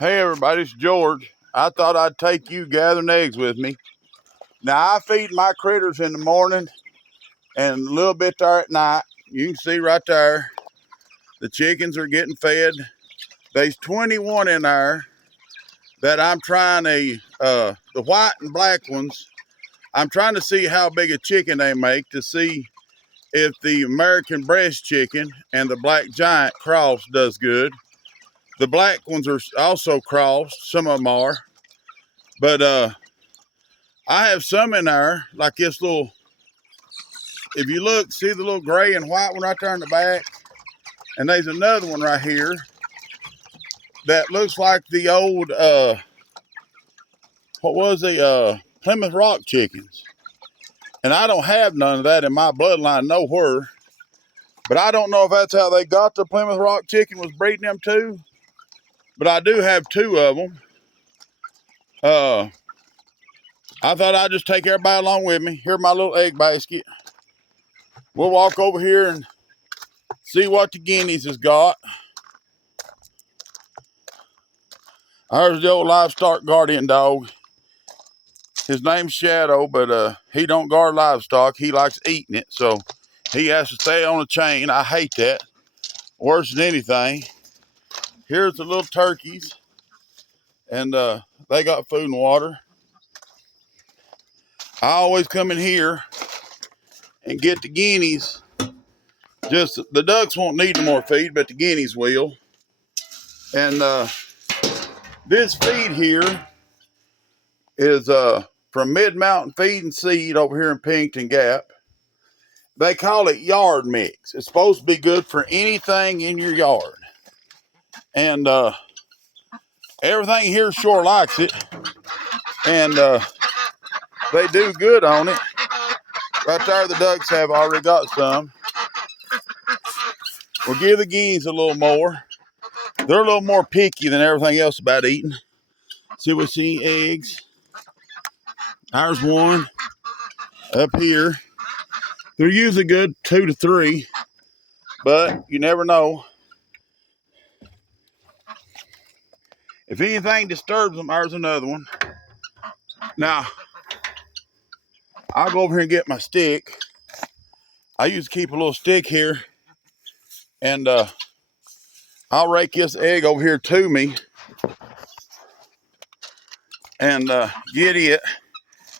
Hey everybody, it's George. I thought I'd take you gathering eggs with me. Now I feed my critters in the morning and a little bit there at night. You can see right there, the chickens are getting fed. There's 21 in there that I'm trying the white and black ones. I'm trying to see how big a chicken they make to see if the American breast chicken and the black giant cross does good. The black ones are also crossed, some of them are. But I have some in there, like this little, if you look, see the little gray and white one right there in the back? And there's another one right here that looks like the old, Plymouth Rock chickens. And I don't have none of that in my bloodline nowhere. But I don't know if that's how they got the Plymouth Rock chicken, was breeding them too. But I do have two of them. I thought I'd just take everybody along with me. Here's my little egg basket. We'll walk over here and see what the guineas has got. There's the old livestock guardian dog. His name's Shadow, but he don't guard livestock. He likes eating it, so he has to stay on a chain. I hate that. Worse than anything. Here's the little turkeys, and they got food and water. I always come in here and get the guineas. Just the ducks won't need no more feed, but the guineas will. And this feed here is from Mid Mountain Feed and Seed over here in Pennington Gap. They call it yard mix. It's supposed to be good for anything in your yard. And everything here sure likes it. And they do good on it. Right there, the ducks have already got some. We'll give the guineas a little more. They're a little more picky than everything else about eating. See, we see eggs. There's one up here. They're usually good 2 to 3, but you never know. If anything disturbs them, there's another one. Now, I'll go over here and get my stick. I used to keep a little stick here, and I'll rake this egg over here to me and get it.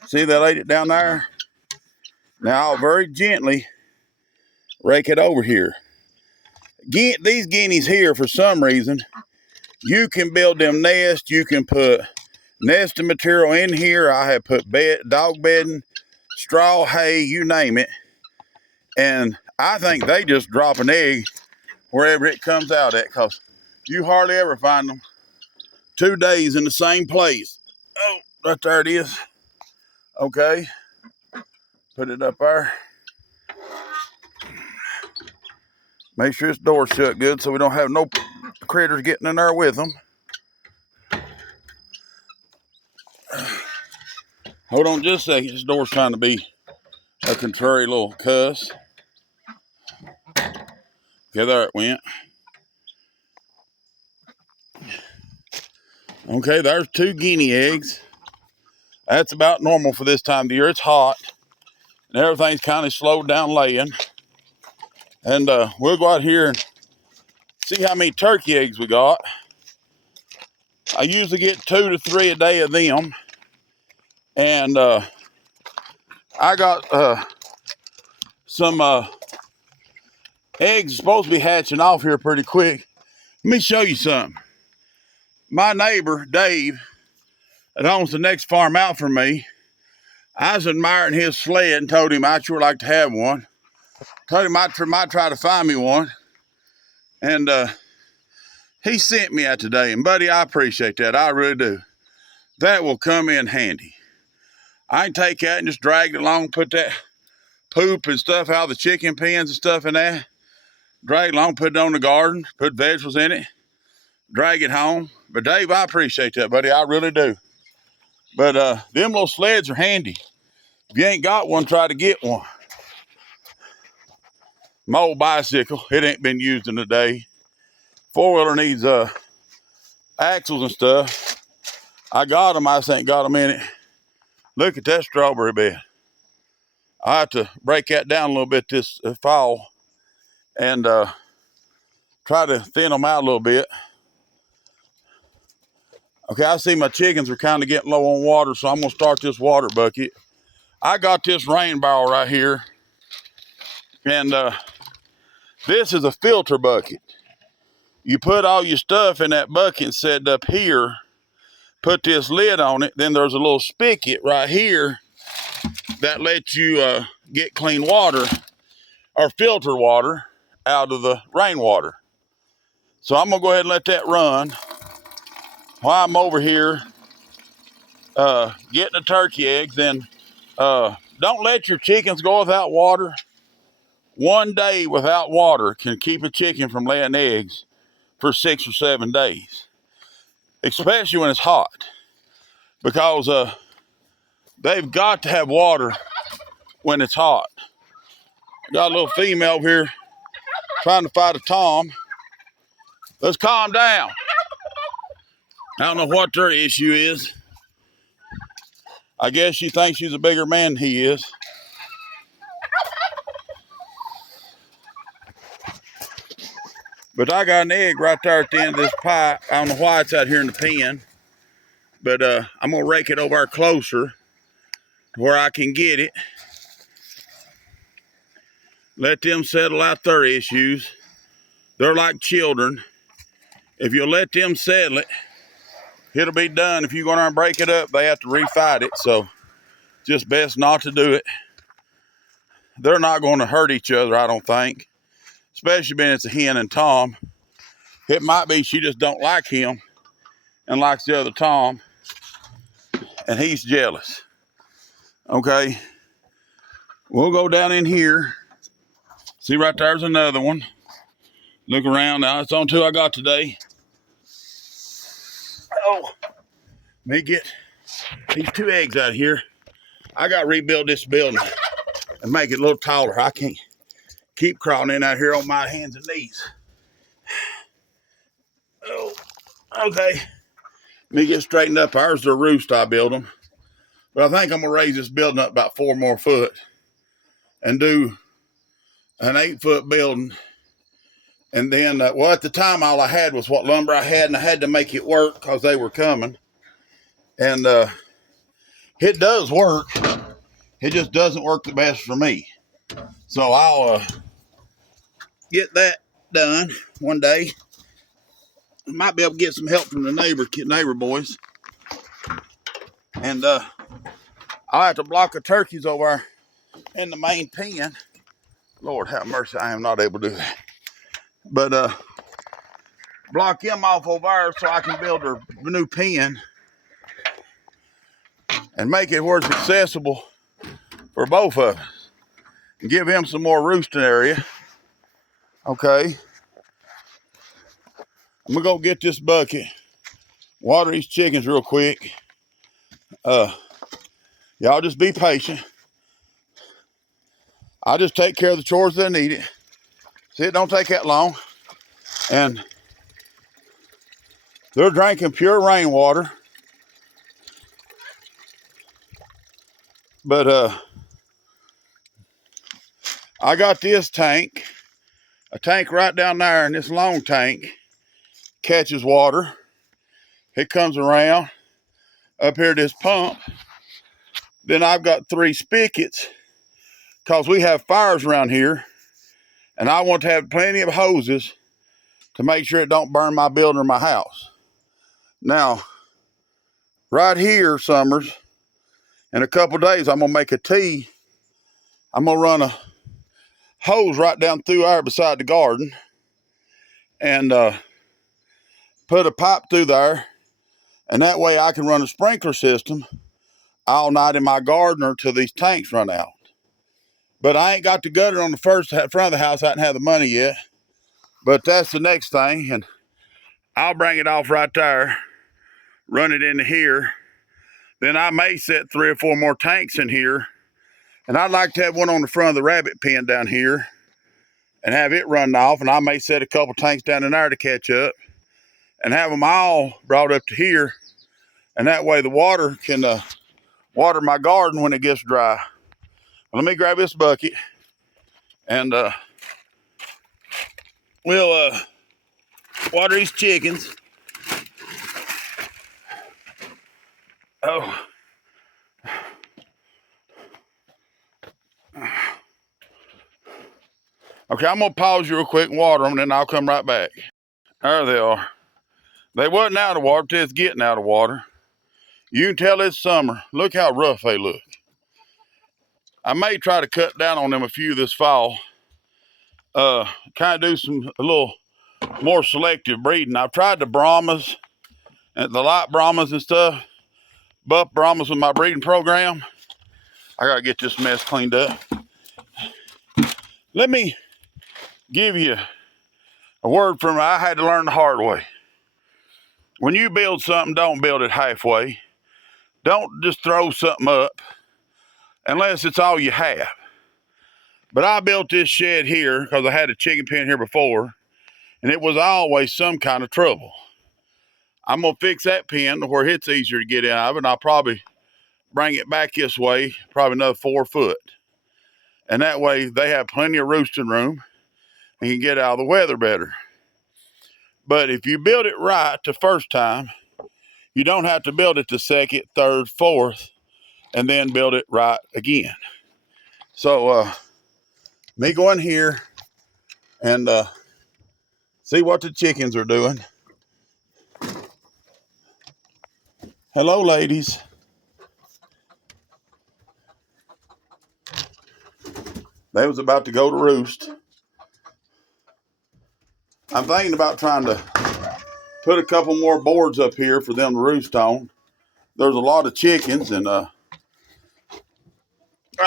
See, they laid it down there. Now, I'll very gently rake it over here. These guineas here, for some reason, you can build them nests. You can put nesting material in here. I have put dog bedding, straw, hay, you name it. And I think they just drop an egg wherever it comes out at, because you hardly ever find them 2 days in the same place. Oh, right there it is. Okay. Put it up there. Make sure this door's shut good so we don't have no critters getting in there with them. Hold on just a second. This door's trying to be a contrary little cuss. Okay, there it went. Okay, there's 2 guinea eggs. That's about normal for this time of the year. It's hot, and everything's kind of slowed down laying. And we'll go out here and see how many turkey eggs we got. I usually get 2 to 3 a day of them. And I got some eggs supposed to be hatching off here pretty quick. Let me show you something. My neighbor, Dave, that owns the next farm out from me, I was admiring his sled and told him I'd sure like to have one. Told him I might try to find me one. And he sent me that today. And buddy, I appreciate that. I really do. That will come in handy. I can take that and just drag it along, put that poop and stuff out of the chicken pens and stuff in there. Drag it along, put it on the garden, put vegetables in it, drag it home. But Dave, I appreciate that, buddy. I really do. But them little sleds are handy. If you ain't got one, try to get one. My old bicycle, it ain't been used in a day. 4-wheeler needs axles and stuff. I got them, I just ain't got them in it. Look at that strawberry bed. I have to break that down a little bit this fall and try to thin them out a little bit. Okay, I see my chickens are kind of getting low on water, so I'm gonna start this water bucket. I got this rain barrel right here, and this is a filter bucket. You put all your stuff in that bucket and set it up here, put this lid on it, then there's a little spigot right here that lets you get clean water or filter water out of the rainwater. So I'm gonna go ahead and let that run while I'm over here getting the turkey eggs. Then don't let your chickens go without water. 1 day without water can keep a chicken from laying eggs for 6 or 7 days, especially when it's hot, because they've got to have water when it's hot. Got a little female over here trying to fight a tom. Let's calm down. I don't know what their issue is. I guess she thinks she's a bigger man than he is. But I got an egg right there at the end of this pipe. I don't know why it's out here in the pen, but I'm gonna rake it over closer to where I can get it. Let them settle out their issues. They're like children. If you let them settle it, it'll be done. If you go there and break it up, they have to refight it. So just best not to do it. They're not going to hurt each other, I don't think. Especially being it's a hen and tom. It might be she just don't like him and likes the other tom, and he's jealous. Okay, we'll go down in here. See, right there's another one. Look around now. It's on 2 I got today. Oh, let me get these 2 eggs out of here. I got to rebuild this building and make it a little taller. I can't keep crawling in out here on my hands and knees. Oh, okay. Let me get straightened up. Ours are roost I build them. But I think I'm going to raise this building up about 4 more foot and do an 8-foot building. And then, well, at the time, all I had was what lumber I had, and I had to make it work because they were coming. And it does work. It just doesn't work the best for me. So I'll get that done one day. I might be able to get some help from the neighbor boys. And I'll have to block the turkeys over in the main pen. Lord have mercy, I am not able to do that. But block them off over there so I can build a new pen and make it where it's accessible for both of us. And give him some more roosting area. Okay. I'm gonna go get this bucket, water these chickens real quick. Y'all just be patient. I'll just take care of the chores that need it. See, it don't take that long. And they're drinking pure rainwater. But I got this tank, a tank right down there, and this long tank catches water. It comes around up here to this pump. Then I've got 3 spigots because we have fires around here, and I want to have plenty of hoses to make sure it don't burn my building or my house. Now, right here, Summers, in a couple days, I'm gonna make a tea. I'm gonna run a hose right down through there beside the garden and put a pipe through there, and that way I can run a sprinkler system all night in my garden until these tanks run out. But I ain't got the gutter on the front of the house. I haven't had the money yet, but that's the next thing. And I'll bring it off right there, run it into here. Then I may set 3 or 4 more tanks in here. And I'd like to have one on the front of the rabbit pen down here and have it run off. And I may set a couple tanks down in there to catch up. and have them all brought up to here. And that way the water can water my garden when it gets dry. Let me grab this bucket and we'll water these chickens. Oh. Okay, I'm gonna pause you real quick and water them, and then I'll come right back. There they are. They wasn't out of water till it's getting out of water. You can tell it's summer. Look how rough they look. I may try to cut down on them a few this fall. Kind of do a little more selective breeding. I've tried the Brahmas and the light Brahmas and stuff, buff Brahmas with my breeding program. I gotta get this mess cleaned up. Let me give you a word from I had to learn the hard way. When you build something, don't build it halfway. Don't just throw something up unless it's all you have. But I built this shed here because I had a chicken pen here before, and it was always some kind of trouble. I'm gonna fix that pen to where it's easier to get out of, and I'll probably bring it back this way, probably another 4 foot. And that way they have plenty of roosting room and can get out of the weather better. But if you build it right the first time, you don't have to build it the second, third, fourth, and then build it right again. So me go in here and see what the chickens are doing. Hello, ladies. They was about to go to roost. I'm thinking about trying to put a couple more boards up here for them to roost on. There's a lot of chickens, and I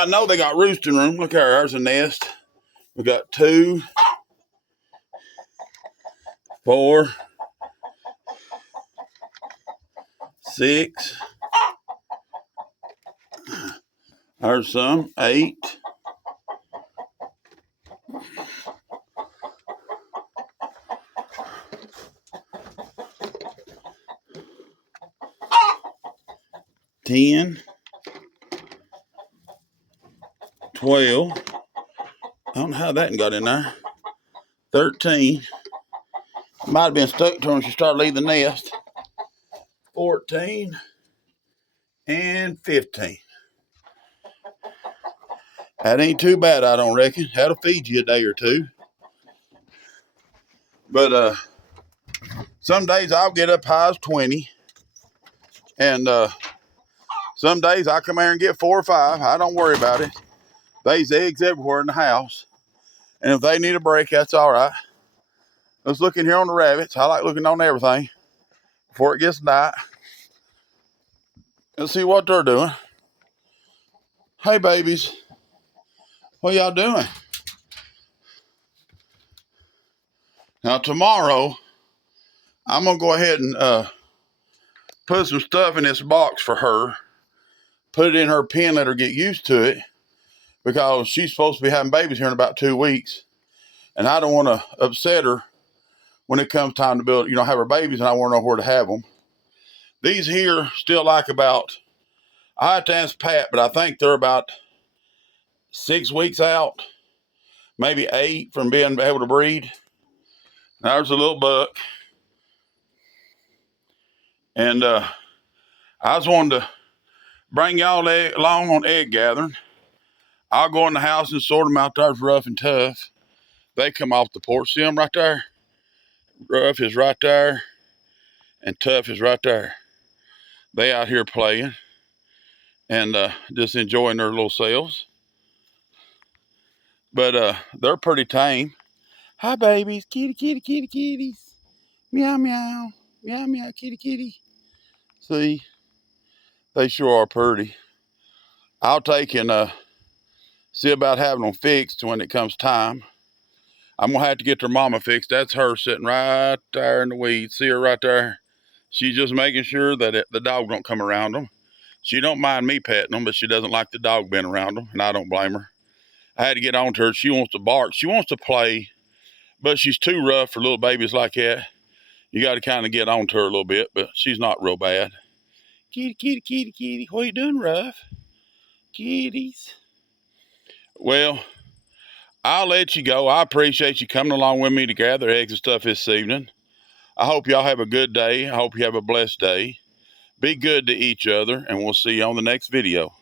know they got roosting room. Look here, there's a nest. We got 2, 4, 6. There's some, 8. 10, 12. I don't know how that got in there. 13. Might have been stuck to her when she started leaving the nest. 14 and 15. That ain't too bad, I don't reckon. That'll feed you a day or two. But some days I'll get up high as 20. And some days I come here and get 4 or 5. I don't worry about it. There's eggs everywhere in the house. And if they need a break, that's all right. Let's look in here on the rabbits. I like looking on everything before it gets night. Let's see what they're doing. Hey, babies. What y'all doing? Now, tomorrow, I'm going to go ahead and put some stuff in this box for her. Put it in her pen, let her get used to it. Because she's supposed to be having babies here in about 2 weeks. And I don't want to upset her when it comes time to build, have her babies, and I want to know where to have them. These here still like about, I have to ask Pat, but I think they're about 6 weeks out, maybe 8 from being able to breed. There's a little buck. And I just wanted to bring y'all along on egg gathering. I'll go in the house and sort them out. There's Rough and Tough. They come off the porch. See them right there? Rough is right there, and Tough is right there. They out here playing and just enjoying their little selves. But they're pretty tame. Hi, babies. Kitty, kitty, kitty, kitties. Meow, meow. Meow, meow, kitty, kitty. See? They sure are pretty. I'll take and see about having them fixed when it comes time. I'm going to have to get their mama fixed. That's her sitting right there in the weeds. See her right there? She's just making sure that the dog don't come around them. She don't mind me petting them, but she doesn't like the dog being around them, and I don't blame her. I had to get on to her. She wants to bark. She wants to play, but she's too rough for little babies like that. You got to kind of get on to her a little bit, but she's not real bad. Kitty, kitty, kitty, kitty. What are you doing, Ruff? Kitties. Well, I'll let you go. I appreciate you coming along with me to gather eggs and stuff this evening. I hope y'all have a good day. I hope you have a blessed day. Be good to each other, and we'll see you on the next video.